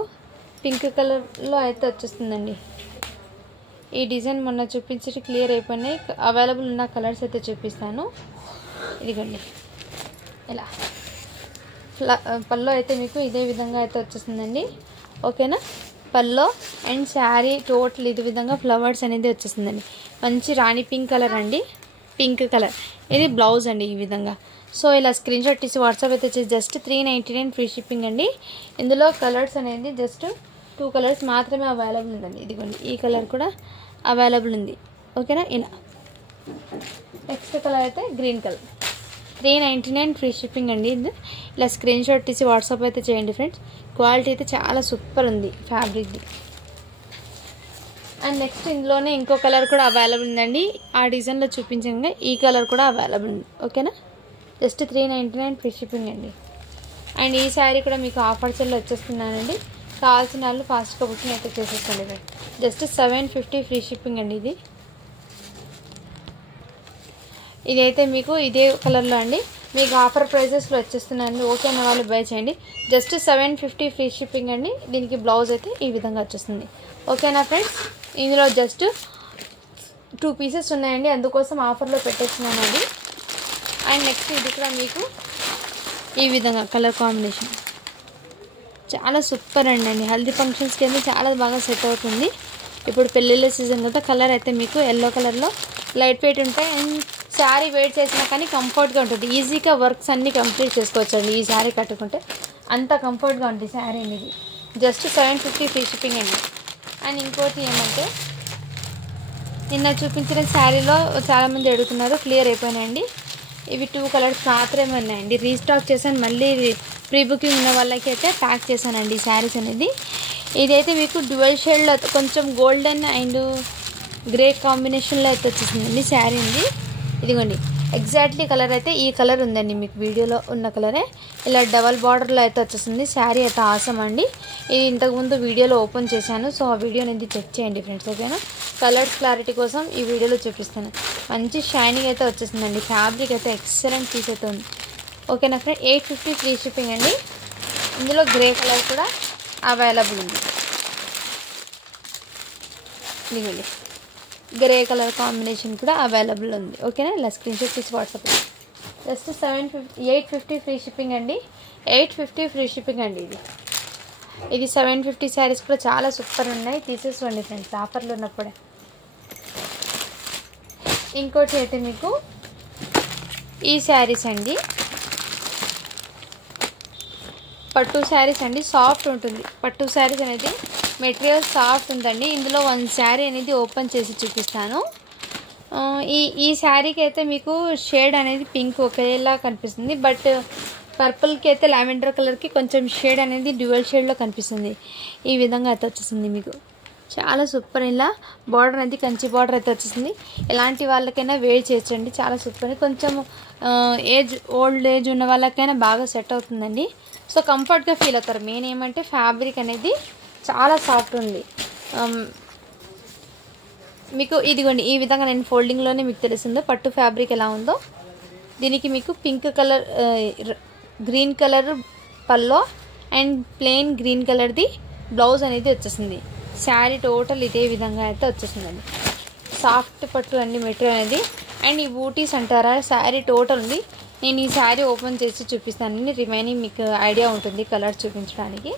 పింక్ కలర్లో అయితే వచ్చేస్తుందండి. ఈ డిజైన్ మొన్న చూపించి క్లియర్ అయిపోయినాయి. అవైలబుల్ ఉన్న కలర్స్ అయితే చూపిస్తాను. ఇదిగోండి ఇలా పల్లో అయితే మీకు ఇదే విధంగా అయితే వచ్చేస్తుందండి. ఓకేనా పల్లో అండ్ శారీ టోటల్ ఇది విధంగా ఫ్లవర్స్ అనేది వచ్చేస్తుందండి. మంచి రాణి పింక్ కలర్ అండి, పింక్ కలర్. ఇది బ్లౌజ్ అండి ఈ విధంగా. సో ఇలా స్క్రీన్ షాట్ తీసి వాట్సాప్ అయితే వచ్చేసి జస్ట్ 399 ఫ్రీ షిప్పింగ్ అండి. ఇందులో కలర్స్ అనేది జస్ట్ 2 కలర్స్ మాత్రమే అవైలబుల్ ఉందండి. ఇదిగోండి ఈ కలర్ కూడా అవైలబుల్ ఉంది. ఓకేనా ఇలా నెక్స్ట్ కలర్ అయితే గ్రీన్ కలర్. 399 ఫ్రీ షిప్పింగ్ అండి. ఇలా స్క్రీన్ షాట్ తీసి వాట్సాప్ అయితే చేయండి ఫ్రెండ్స్. క్వాలిటీ అయితే చాలా సూపర్ ఉంది ఫ్యాబ్రిక్ది. అండ్ నెక్స్ట్ ఇందులోనే ఇంకో కలర్ కూడా అవైలబుల్ ఉందండి. ఆ డిజైన్లో చూపించగా ఈ కలర్ కూడా అవైలబుల్ ఉంది. ఓకేనా జస్ట్ 399 ఫ్రీ షిప్పింగ్ అండి. అండ్ ఈ శారీ కూడా మీకు ఆఫర్ సేల్లో వచ్చేస్తున్నానండి. కావాల్సిన వాళ్ళు ఫాస్ట్గా బుకింగ్ అయితే చేసేసుకోండి ఫ్రెండ్స్. జస్ట్ 750 ఫ్రీ షిప్పింగ్ అండి. ఇదైతే మీకు ఇదే కలర్లో అండి. మీకు ఆఫర్ ప్రైజెస్లో వచ్చేస్తున్నాయండి. ఓకే అన్న వాళ్ళు బై చేయండి. జస్ట్ 750 ఫ్రీ షిప్పింగ్ అండి. దీనికి బ్లౌజ్ అయితే ఈ విధంగా వచ్చేస్తుంది. ఓకేనా ఫ్రెండ్స్ ఇందులో జస్ట్ 2 పీసెస్ ఉన్నాయండి, అందుకోసం ఆఫర్లో పెట్టేస్తున్నాను అది. అండ్ నెక్స్ట్ ఇది కూడా మీకు ఈ విధంగా కలర్ కాంబినేషన్ చాలా సూపర్ అండి. హల్దీ ఫంక్షన్స్కి అయితే చాలా బాగా సెట్ అవుతుంది. ఇప్పుడు పెళ్ళిళ్ళ సీజన్ కదా. కలర్ అయితే మీకు ఎల్లో కలర్లో లైట్ వెయిట్ ఉంటాయి అండ్ శారీ వెయిట్ చేసినా కానీ కంఫర్ట్గా ఉంటుంది. ఈజీగా వర్క్స్ అన్నీ కంప్లీట్ చేసుకోవచ్చు అండి. ఈ శారీ కట్టుకుంటే అంత కంఫర్ట్గా ఉంటుంది శారీ అనేది. జస్ట్ 750 ఫ్రీ షిప్పింగ్ అండి. అండ్ ఇంకోటి ఏమంటే నిన్న చూపించిన శారీలో చాలామంది అడుగుతున్నారు, క్లియర్ అయిపోయినాయండి. ఇవి 2 కలర్స్ మాత్రమే ఉన్నాయండి. రీస్టాక్ చేశాను, మళ్ళీ ప్రీ బుకింగ్ ఉన్న వాళ్ళకి అయితే ప్యాక్ చేశానండి ఈ శారీస్ అనేది. ఇదైతే మీకు డ్యువల్ షేడ్లో కొంచెం గోల్డెన్ అండ్ గ్రే కాంబినేషన్లో అయితే వచ్చేసిందండి శారీ ఉంది. ఇదిగోండి ఎగ్జాక్ట్లీ కలర్ అయితే ఈ కలర్ ఉందండి, మీకు వీడియోలో ఉన్న కలరే. ఇలా డబల్ బార్డర్లో అయితే వచ్చేసింది. శారీ అయితే ఆసం అండి. ఇది ఇంతకుముందు వీడియోలో ఓపెన్ చేశాను, సో ఆ వీడియో అనేది చెక్ చేయండి ఫ్రెండ్స్, ఓకేనా. కలర్స్ క్లారిటీ కోసం ఈ వీడియోలో చూపిస్తాను. మంచి షైనింగ్ అయితే వచ్చేసిందండి. ఫ్యాబ్రిక్ అయితే ఎక్సలెంట్ పీస్ అయితే ఉంది, ఓకేనా ఫ్రెండ్. 850 ఫ్రీ షిప్పింగ్ అండి. ఇందులో గ్రే కలర్ కూడా అవైలబుల్ ఉంది. ఇదిగోండి గ్రే కలర్ కాంబినేషన్ కూడా అవైలబుల్ ఉంది, ఓకేనా. ఇలా స్క్రీన్ షాట్ తీసి వాట్సాప్ జస్ట్ 850 ఫ్రీ షిప్పింగ్ అండి. 850 ఫ్రీ షిప్పింగ్ అండి. ఇది 750 శారీస్ కూడా చాలా సూపర్ ఉన్నాయి, తీసేసుకోండి ఫ్రెండ్స్ ఆఫర్లు ఉన్నప్పుడే. ఇంకోటి అయితే మీకు ఈ శారీస్ అండి, పట్టు శారీస్ అండి. సాఫ్ట్ ఉంటుంది పట్టు శారీస్ అనేది, మెటీరియల్ సాఫ్ట్ ఉందండి. ఇందులో 1 శారీ అనేది ఓపెన్ చేసి చూపిస్తాను. ఈ శారీకి అయితే మీకు షేడ్ అనేది పింక్ ఒకేలా కనిపిస్తుంది, బట్ పర్పుల్కి అయితే లావెండర్ కలర్కి కొంచెం షేడ్ అనేది డ్యూయల్ షేడ్లో కనిపిస్తుంది. ఈ విధంగా అయితే వచ్చేసింది మీకు, చాలా సూపర్. ఇలా బార్డర్ అనేది కంచి బార్డర్ అయితే వచ్చేసింది. ఎలాంటి వాళ్ళకైనా వేర్ చేయొచ్చండి, చాలా సూపర్. కొంచెం ఓల్డ్ ఏజ్ ఉన్న వాళ్ళకైనా బాగా సెట్ అవుతుందండి. సో కంఫర్ట్గా ఫీల్ అవుతారు. మెయిన్ ఏమంటే ఫ్యాబ్రిక్ అనేది చాలా సాఫ్ట్ ఉంది మీకు. ఇదిగోండి ఈ విధంగా నేను ఫోల్డింగ్లోనే మీకు తెలుస్తుందో పట్టు ఫ్యాబ్రిక్ ఎలా ఉందో. దీనికి మీకు pink colour green colour pallu and plain green కలర్ది బ్లౌజ్ అనేది వచ్చేసింది. శారీ టోటల్ ఇదే విధంగా అయితే వచ్చేసిందండి. సాఫ్ట్ పట్టు అండి మెటీరియల్ అనేది. అండ్ ఈ బూటీస్ అంటారా, శారీ టోటల్ ఉంది. నేను ఈ శారీ ఓపెన్ చేసి చూపిస్తానండి, రిమైనింగ్ మీకు ఐడియా ఉంటుంది కలర్ చూపించడానికి.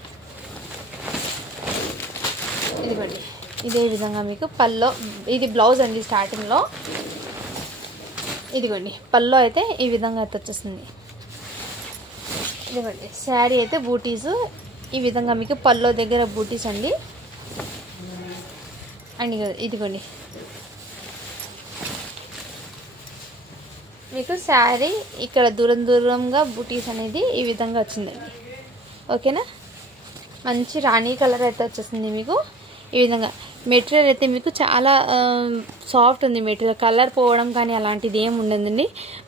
ఇదిగోండి ఇదే విధంగా మీకు పల్లో, ఇది బ్లౌజ్ అండి స్టార్టింగ్లో. ఇదిగోండి పల్లో అయితే ఈ విధంగా అయితే వచ్చేస్తుంది. ఇదిగోండి శారీ అయితే బూటీస్ ఈ విధంగా మీకు పల్లో దగ్గర బూటీస్ అండి. అండ్ ఇదిగోండి మీకు శారీ ఇక్కడ దూరం దూరంగా బూటీస్ అనేది ఈ విధంగా వచ్చిందండి, ఓకేనా. మంచి రాణి కలర్ అయితే వచ్చేసింది మీకు. ఈ విధంగా మెటీరియల్ అయితే మీకు చాలా సాఫ్ట్ ఉంది మెటీరియల్, కలర్ పోవడం కానీ అలాంటిది ఏమి ఉండదండి.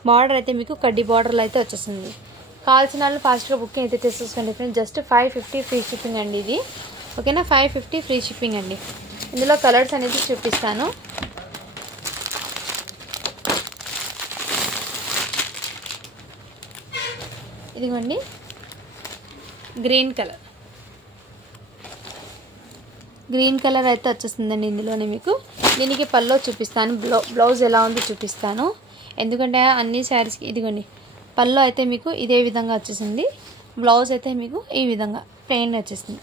బార్డర్ అయితే మీకు కడ్డీ బార్డర్లో అయితే వచ్చేస్తుంది. కావాల్సిన వాళ్ళు ఫాస్ట్గా బుకింగ్ అయితే చేసేసుకోండి ఫ్రెండ్స్. జస్ట్ 550 ఫ్రీ షిప్పింగ్ అండి ఇది, ఓకేనా. 550 ఫ్రీ షిప్పింగ్ అండి. ఇందులో కలర్స్ అనేది చూపిస్తాను. ఇదిగోండి గ్రీన్ కలర్ అయితే వచ్చేస్తుందండి ఇందులోనే మీకు. దీనికి పల్లో చూపిస్తాను, బ్లౌజ్ ఎలా ఉందో చూపిస్తాను. ఎందుకంటే అన్ని శారీస్కి ఇదిగోండి పల్లో అయితే మీకు ఇదే విధంగా వచ్చేసింది. బ్లౌజ్ అయితే మీకు ఈ విధంగా ప్లెయిన్ వచ్చేసింది,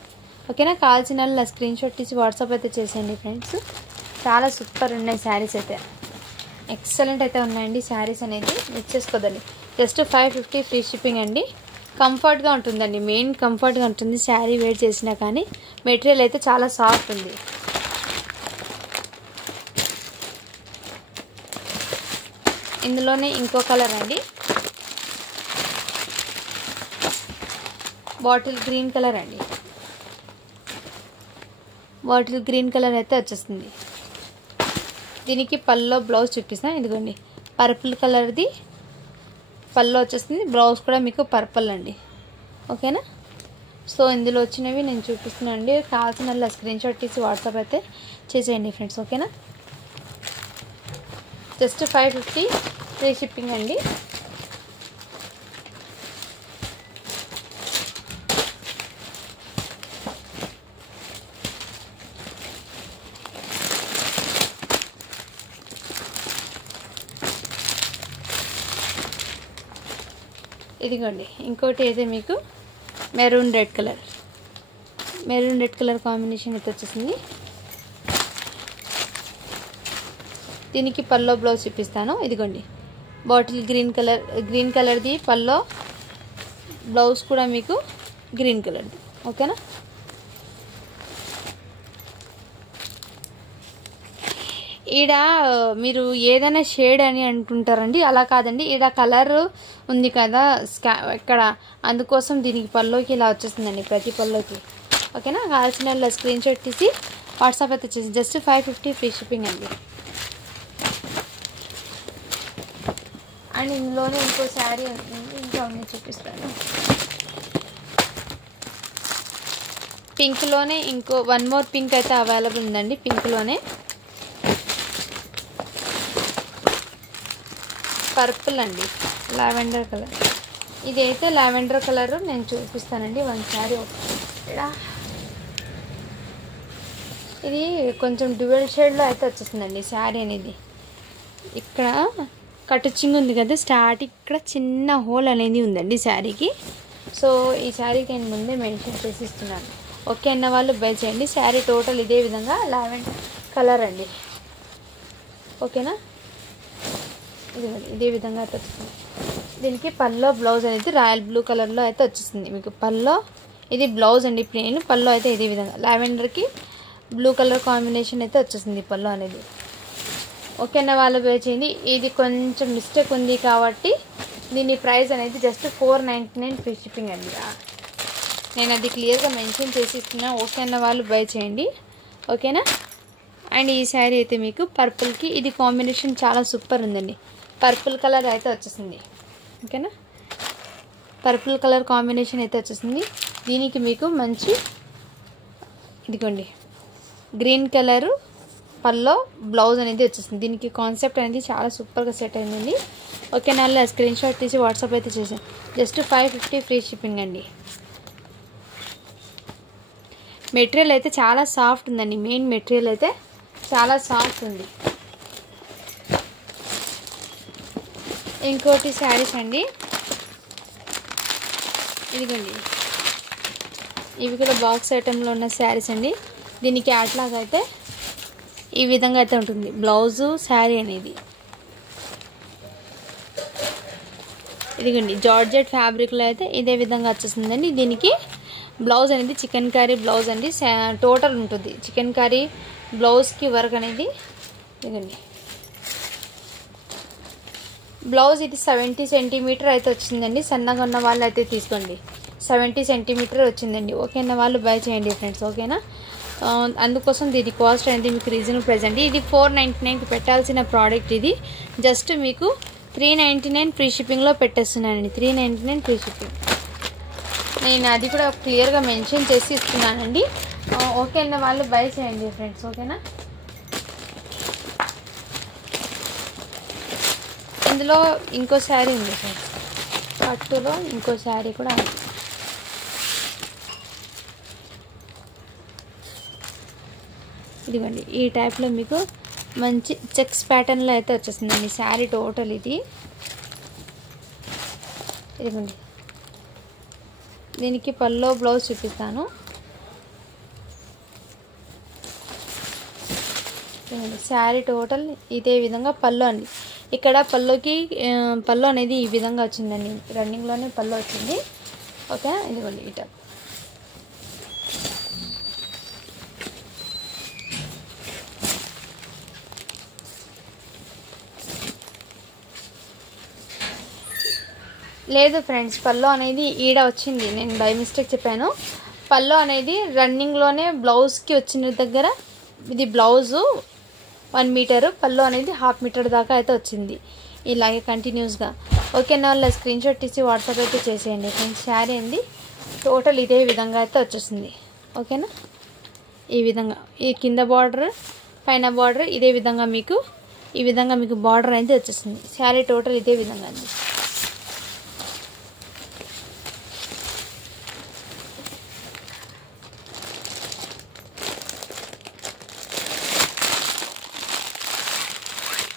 ఓకేనా. కావాల్సిన వాళ్ళు స్క్రీన్ షాట్ తీసి వాట్సాప్ అయితే చేసేయండి ఫ్రెండ్స్. చాలా సూపర్ ఉన్నాయి శారీస్ అయితే, ఎక్సలెంట్ అయితే ఉన్నాయండి శారీస్ అనేది. మిస్ చేసుకోదండి. జస్ట్ 550 ఫ్రీ షిప్పింగ్ అండి. కంఫర్ట్గా ఉంటుందండి, మెయిన్ కంఫర్ట్గా ఉంటుంది శారీ వేర్ చేసినా కానీ. మెటీరియల్ అయితే చాలా సాఫ్ట్ ఉంది. ఇందులోనే ఇంకో కలర్ అండి, బాటిల్ గ్రీన్ కలర్ అండి. బాటిల్ గ్రీన్ కలర్ అయితే వచ్చేస్తుంది. దీనికి పల్లో బ్లౌజ్ చూపిస్తాను. ఇదిగోండి పర్పుల్ కలర్ది పల్లో వచ్చేస్తుంది. బ్లౌజ్ కూడా మీకు పర్పుల్ అండి, ఓకేనా. సో ఇందులో వచ్చినవి నేను చూపిస్తున్నాను అండి. కావాల్సిన వాళ్ళ స్క్రీన్ షాట్ తీసి వాట్సాప్ అయితే చేసేయండి ఫ్రెండ్స్, ఓకేనా. జస్ట్ 550 ఫ్రీ షిప్పింగ్ అండి. ఇదిగోండి ఇంకోటి అయితే మీకు మెరూన్ రెడ్ కలర్ కాంబినేషన్ అయితే వచ్చేసింది. దీనికి పల్లో బ్లౌజ్ చూపిస్తాను. ఇదిగోండి బాటిల్ గ్రీన్ కలర్ది పల్లో, బ్లౌజ్ కూడా మీకు గ్రీన్ కలర్ది, ఓకేనా. ఈడ మీరు ఏదైనా షేడ్ అని అంటుంటారండి, అలా కాదండి. ఈడ కలర్ ఉంది కదా ఇక్కడ, అందుకోసం దీనికి పల్లోకి ఇలా వచ్చేస్తుందండి, ప్రతి పల్లోకి. ఓకేనా, కావాల్సిన వాళ్ళు స్క్రీన్ షాట్ తీసి వాట్సాప్ అయితే వచ్చేసి జస్ట్ 550 ఫ్రీ షిప్పింగ్ అండి. అండ్ ఇందులోనే ఇంకో శారీ ఉంటుంది, ఇంకా ఉంది చూపిస్తాను. పింక్లోనే ఇంకో 1 మోర్ పింక్ అయితే అవైలబుల్ ఉందండి. పింక్లోనే పర్పుల్ అండి, లావెండర్ కలర్. ఇది అయితే లావెండర్ కలర్ నేను చూపిస్తానండి. వన్ శారీ ఇది కొంచెం డ్యూయల్ షేడ్లో అయితే వచ్చేస్తుందండి శారీ అనేది. ఇక్కడ కటుచింగ్ ఉంది కదా, స్టార్టింగ్ ఇక్కడ చిన్న హోల్ అనేది ఉందండి శారీకి. సో ఈ శారీకి నేను ముందే మెన్షన్ చేసి ఇస్తున్నాను. ఓకే అన్న వాళ్ళు బై చేయండి. శారీ టోటల్ ఇదే విధంగా లావెండర్ కలర్ అండి. ఓకేనా, ఇదే విధంగా అయితే వస్తుంది. దీనికి పల్లో బ్లౌజ్ అనేది రాయల్ బ్లూ కలర్లో అయితే వచ్చేస్తుంది మీకు. పల్లో ఇది బ్లౌజ్ అండి ప్లెయిన్, పల్లో అయితే ఇదే విధంగా లావెండర్కి బ్లూ కలర్ కాంబినేషన్ అయితే వచ్చేస్తుంది పల్లో అనేది. ఓకేనా వాళ్ళు పే చేయండి. ఇది కొంచెం మిస్టేక్ ఉంది కాబట్టి దీని ప్రైస్ అనేది జస్ట్ 499 ఫ్రీ షిప్పింగ్ అండి. నేను అది క్లియర్గా మెన్షన్ చేసి ఇస్తున్నా. ఓకే అన్న వాళ్ళు బై చేయండి. ఓకేనా, అండ్ ఈ శారీ అయితే మీకు పర్పుల్కి ఇది కాంబినేషన్ చాలా సూపర్ ఉందండి. పర్పుల్ కలర్ అయితే వచ్చేసింది. ఓకేనా, పర్పుల్ కలర్ కాంబినేషన్ అయితే వచ్చేసింది. దీనికి మీకు మంచి ఇదిగోండి గ్రీన్ కలరు పల్లో బ్లౌజ్ అనేది వచ్చేసింది. దీనికి కాన్సెప్ట్ అనేది చాలా సూపర్గా సెట్ అయిందండి. ఓకేనా, అలా స్క్రీన్ షాట్ తీసి వాట్సాప్ అయితే చేసాను. జస్ట్ 550 ఫ్రీ షిప్పింగ్ అండి. మెటీరియల్ అయితే చాలా సాఫ్ట్ ఉందండి. మెయిన్ మెటీరియల్ అయితే చాలా సాఫ్ట్ ఉంది. ఇంకోటి శారీస్ అండి, ఇదిగోండి ఇవి కూడా బాక్స్ ఐటెంలో ఉన్న శారీస్ అండి. దీనికి క్యాట్లాగ్ అయితే ఈ విధంగా అయితే ఉంటుంది బ్లౌజు శారీ అనేది. ఇదిగోండి జార్జెట్ ఫ్యాబ్రిక్లో అయితే ఇదే విధంగా వచ్చేస్తుందండి. దీనికి బ్లౌజ్ అనేది చికెన్ కర్రీ బ్లౌజ్ అండి, టోటల్ ఉంటుంది చికెన్ కర్రీ బ్లౌజ్కి వర్క్ అనేది. ఇదిగోండి బ్లౌజ్ ఇది 70 సెంటీమీటర్ అయితే వచ్చిందండి. సన్నగా ఉన్న వాళ్ళు అయితే తీసుకోండి, 70 సెంటీమీటర్ వచ్చిందండి. ఓకేనా, వాళ్ళు బై చేయండి ఫ్రెండ్స్. ఓకేనా, అందుకోసం దీని కాస్ట్ అనేది మీకు రీజనబుల్ ప్రైస్ అండి. ఇది 499కి పెట్టాల్సిన ప్రోడక్ట్, ఇది జస్ట్ మీకు 399 ఫ్రీ షిప్పింగ్లో పెట్టేస్తున్నానండి. 399 ఫ్రీ షిప్పింగ్. నేను అది కూడా క్లియర్గా మెన్షన్ చేసి ఇస్తున్నానండి. ఓకే అన్న వాళ్ళు బై చేయండి ఫ్రెండ్స్. ఓకేనా, ఇందులో ఇంకో శారీ ఉంది ఫ్రెండ్స్, పట్టులో ఇంకో శారీ కూడా ఉంది. ఇదిగోండి ఈ టైప్లో మీకు మంచి చెక్స్ ప్యాటర్న్లో అయితే వచ్చేస్తుందండి శారీ టోటల్ ఇది. ఇదిగోండి దీనికి పల్లో బ్లౌజ్ చూపిస్తాను. శారీ టోటల్ ఇదే విధంగా పల్లో అండి. ఇక్కడ పల్లో అనేది ఈ విధంగా వచ్చిందండి, రన్నింగ్లోనే పల్లో వచ్చింది. ఓకే, ఇదిగోండి ఈ టైప్. లేదు ఫ్రెండ్స్, పల్లో అనేది ఈడ వచ్చింది, నేను బై మిస్టేక్ చెప్పాను. పల్లో అనేది రన్నింగ్లోనే బ్లౌజ్కి వచ్చిన దగ్గర ఇది బ్లౌజు 1 మీటరు, పల్లో అనేది 1/2 మీటర్ దాకా అయితే వచ్చింది ఇలాగే కంటిన్యూస్గా. ఓకేనా, వాళ్ళ స్క్రీన్ షాట్ తీసి వాట్సాప్ అయితే చేసేయండి ఫ్రెండ్స్. శారీ అండి టోటల్ ఇదే విధంగా అయితే వచ్చేసింది. ఓకేనా, ఈ విధంగా ఈ కింద బార్డర్ పైన బార్డర్ ఇదే విధంగా మీకు ఈ విధంగా మీకు బార్డర్ అయితే వచ్చేసింది. శారీ టోటల్ ఇదే విధంగా అండి.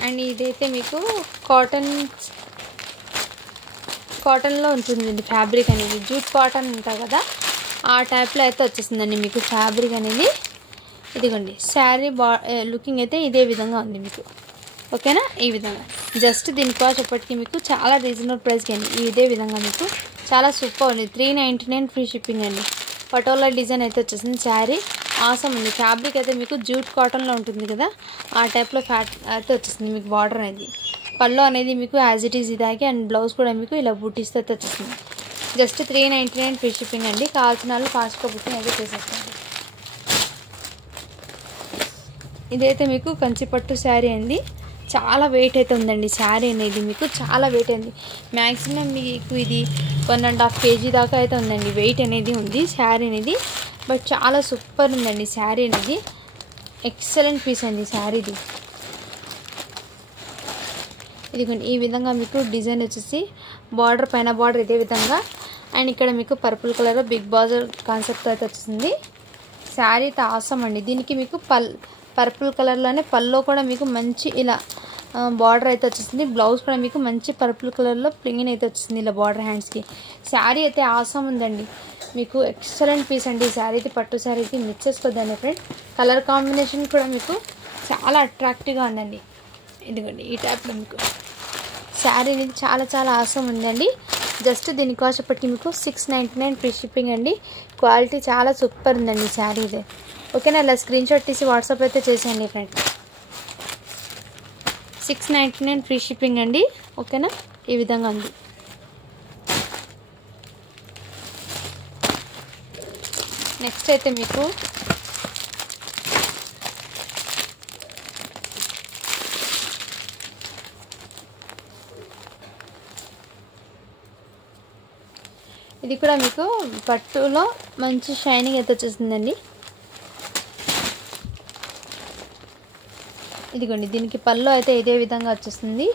అండ్ ఇదైతే మీకు కాటన్లో ఉంటుందండి ఫ్యాబ్రిక్ అనేది, జూట్ కాటన్ ఉంటుంది కదా ఆ టైప్లో అయితే వచ్చేసిందండి మీకు ఫ్యాబ్రిక్ అనేది. ఇదిగోండి శారీ లుకింగ్ అయితే ఇదే విధంగా ఉంది మీకు. ఓకేనా, ఈ విధంగా జస్ట్ దీని కాస్ట్ ఎప్పటికీ మీకు చాలా రీజనబుల్ ప్రైస్కి అండి. ఇదే విధంగా మీకు చాలా సూపర్ ఉంది. 399 ఫ్రీ షిప్పింగ్ అండి. పటోలా డిజైన్ అయితే వచ్చేసింది శారీ. ఆసమ్ ఉంది. ఫ్యాబ్రిక్ అయితే మీకు జూట్ కాటన్లో ఉంటుంది కదా, ఆ టైప్లో అయితే వచ్చేస్తుంది మీకు. బార్డర్ అనేది పళ్ళు అనేది మీకు యాజ్ ఇట్ ఈజ్ ఇదాకి, అండ్ బ్లౌజ్ కూడా మీకు ఇలా బూటీస్తో అయితే వచ్చేస్తుంది. జస్ట్ 399 ఫ్రీ షిప్పింగ్ అండి. కావాల్సిన వాళ్ళు ఫాస్ట్గా బుకింగ్ అయితే చేసేసుకోండి. ఇదైతే మీకు కంచిపట్టు శారీ అండి. చాలా వెయిట్ అయితే ఉందండి శారీ అనేది, మీకు చాలా వెయిట్ అయింది. మ్యాక్సిమం మీకు ఇది 1.5 kg దాకా అయితే ఉందండి వెయిట్ అనేది ఉంది శారీ అనేది. బట్ చాలా సూపర్ ఉందండి శారీ అనేది. ఎక్సలెంట్ పీస్ అండి శారీది. ఇదిగోండి ఈ విధంగా మీకు డిజైన్ వచ్చేసి బార్డర్ పైన బార్డర్ ఇదే విధంగా, అండ్ ఇక్కడ మీకు purple colour big border concept అయితే వచ్చింది. శారీ అయితే ఆసమ్ అండి. దీనికి మీకు పర్పుల్ కలర్లోనే పల్లో కూడా మీకు మంచి ఇలా బార్డర్ అయితే వచ్చేసింది. బ్లౌజ్ కూడా మీకు మంచి పర్పుల్ కలర్లో ప్లెయిన్ అయితే వచ్చింది ఇలా బార్డర్ హ్యాండ్స్కి. శారీ అయితే ఆసమ్ ఉందండి మీకు. ఎక్సలెంట్ పీస్ అండి ఈ శారీ అయితే. పట్టు శారీ అయితే మిస్ చేసుకోద్దండి ఫ్రెండ్. కలర్ కాంబినేషన్ కూడా మీకు చాలా అట్రాక్టివ్గా ఉందండి. ఇదిగోండి ఈ టైప్లో మీకు శారీ అనేది చాలా చాలా ఆసమ్ ఉందండి. జస్ట్ దీని కాస్ట్ పట్టి మీకు 699 ఫ్రీ షిప్పింగ్ అండి. క్వాలిటీ చాలా సూపర్ ఉందండి శారీ ఇదే. ఓకేనా, ఇలా స్క్రీన్ షాట్ తీసి వాట్సాప్ అయితే చేసేయండి ఫ్రెండ్. 699 ఫ్రీ షిప్పింగ్ అండి. ఓకేనా, ఈ విధంగా ఉంది. నెక్స్ట్ అయితే మీకు ఇది కూడా మీకు పట్టులో మంచి షైనింగ్ అయితే వచ్చేసిందండి. ఇదిగోండి దీనికి పళ్ళు అయితే ఇదే విధంగా వచ్చేస్తుంది,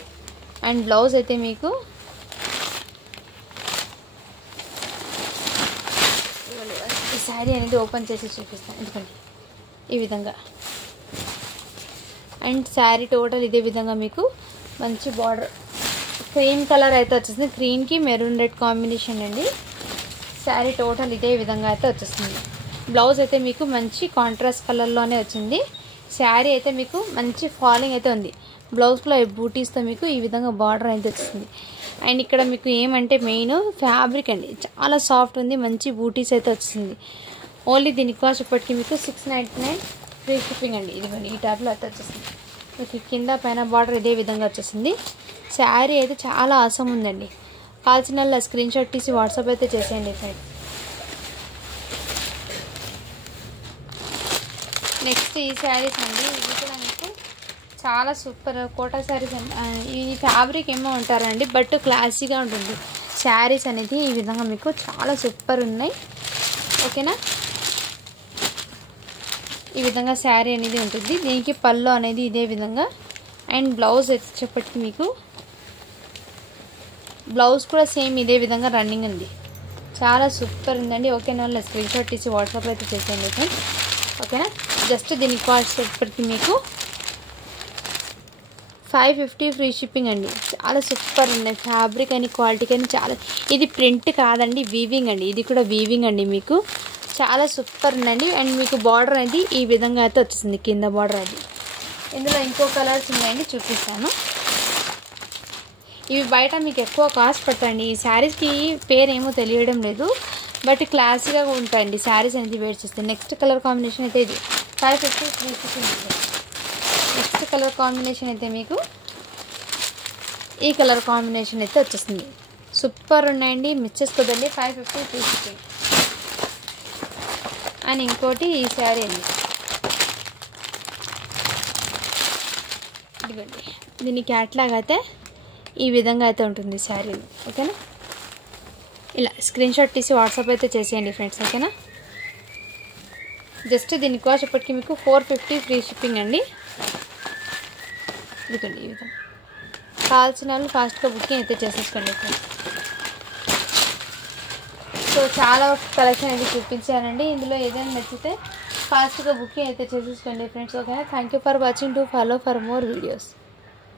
అండ్ బ్లౌజ్ అయితే మీకు ఈ శారీ అనేది ఓపెన్ చేసి చూపిస్తాను. ఇదిగోండి ఈ విధంగా, అండ్ శారీ టోటల్ ఇదే విధంగా మీకు మంచి బార్డర్ క్రీమ్ కలర్ అయితే వచ్చేసింది. క్రీమ్కి మెరూన్ రెడ్ కాంబినేషన్ అండి. శారీ టోటల్ ఇదే విధంగా అయితే వచ్చేస్తుంది. బ్లౌజ్ అయితే మీకు మంచి కాంట్రాస్ట్ కలర్లోనే వచ్చింది. శారీ అయితే మీకు మంచి ఫాలింగ్ అయితే ఉంది. బ్లౌజ్లో బూటీస్తో మీకు ఈ విధంగా బార్డర్ అయితే వచ్చింది. అండ్ ఇక్కడ మీకు ఏమంటే మెయిన్ ఫ్యాబ్రిక్ అండి, చాలా సాఫ్ట్ ఉంది. మంచి బూటీస్ అయితే వచ్చింది. ఓన్లీ దీని కాస్ట్ ఇప్పటికీ మీకు 699 ఫ్రీ షిప్పింగ్ అండి. ఇదిగోండి ఈ టైప్లో అయితే వచ్చేసింది మీకు. కింద పైన బార్డర్ ఇదే విధంగా వచ్చేసింది. శారీ అయితే చాలా ఆసమ్ ఉందండి. కాల్చిన స్క్రీన్ షాట్ తీసి వాట్సాప్ అయితే చేసేయండి ఫ్రెండ్. నెక్స్ట్ ఈ శారీస్ అండి. ఇది కూడా మీకు చాలా సూపర్ కోటా శారీస్ అండి. ఈ ఫ్యాబ్రిక్ ఏమో ఉంటారండి, బట్ క్లాసీగా ఉంటుంది శారీస్ అనేది. ఈ విధంగా మీకు చాలా సూపర్ ఉన్నాయి. ఓకేనా, ఈ విధంగా శారీ అనేది ఉంటుంది. దీనికి పళ్ళు అనేది ఇదే విధంగా, అండ్ బ్లౌజ్ వచ్చేప్పటికి మీకు బ్లౌజ్ కూడా సేమ్ ఇదే విధంగా రన్నింగ్ ఉంది. చాలా సూపర్ ఉందండి. ఓకేనా, స్క్రీన్ షాట్ తీసి వాట్సాప్ అయితే చేసేయండి ఫ్రెండ్స్. ఓకేనా, జస్ట్ దీని కాస్ట్ వచ్చేప్పటికి మీకు 550 ఫ్రీ షిప్పింగ్ అండి. చాలా సూపర్ ఉన్నాయి. ఫ్యాబ్రిక్ అని క్వాలిటీ కానీ చాలా, ఇది ప్రింట్ కాదండి, వీవింగ్ అండి. ఇది కూడా వీవింగ్ అండి. మీకు చాలా సూపర్ ఉందండి. అండ్ మీకు బార్డర్ అనేది ఈ విధంగా అయితే వచ్చేసింది, కింద బార్డర్ అది. ఇందులో ఇంకో కలర్స్ ఉన్నాయండి, చూపిస్తాను. ఇవి బయట మీకు ఎక్కువ కాస్ట్ పడతాయండి. ఈ శారీస్కి పేరేమో తెలియడం లేదు, బట్ క్లాసీగా ఉంటాయండి శారీస్ అనేది వేర్ చేస్తే. నెక్స్ట్ కలర్ కాంబినేషన్ అయితే ఇది 550 ఫ్రీ షిప్పింగ్ అండి. నెక్స్ట్ కలర్ కాంబినేషన్ అయితే మీకు ఈ కలర్ కాంబినేషన్ అయితే వచ్చేస్తుంది. సూపర్ ఉన్నాయండి, మిస్ చేసుకోదండి. 550 free shipping. అండ్ ఇంకోటి ఈ శారీ అండి. ఇదిగోండి దీని క్యాట్లాగ్ అయితే ఈ విధంగా అయితే ఉంటుంది శారీ. ఓకేనా, ఇలా స్క్రీన్ షాట్ తీసి వాట్సాప్ అయితే చేసేయండి ఫ్రెండ్స్. ఓకేనా, జస్ట్ దీని కాస్ట్ ఇప్పటికీ మీకు 450 ఫ్రీ షిప్పింగ్ అండి. ఇదిగోండి ఈ విధంగా. కావాల్సిన వాళ్ళు ఫాస్ట్గా బుకింగ్ అయితే చేసేసుకోండి ఫ్రెండ్స్. సో చాలా కలెక్షన్ అయితే చూపించానండి. ఇందులో ఏదైనా నచ్చితే ఫాస్ట్గా బుకింగ్ అయితే చేసేసుకోండి ఫ్రెండ్స్. ఓకేనా, thank you for watching. To follow for more videos.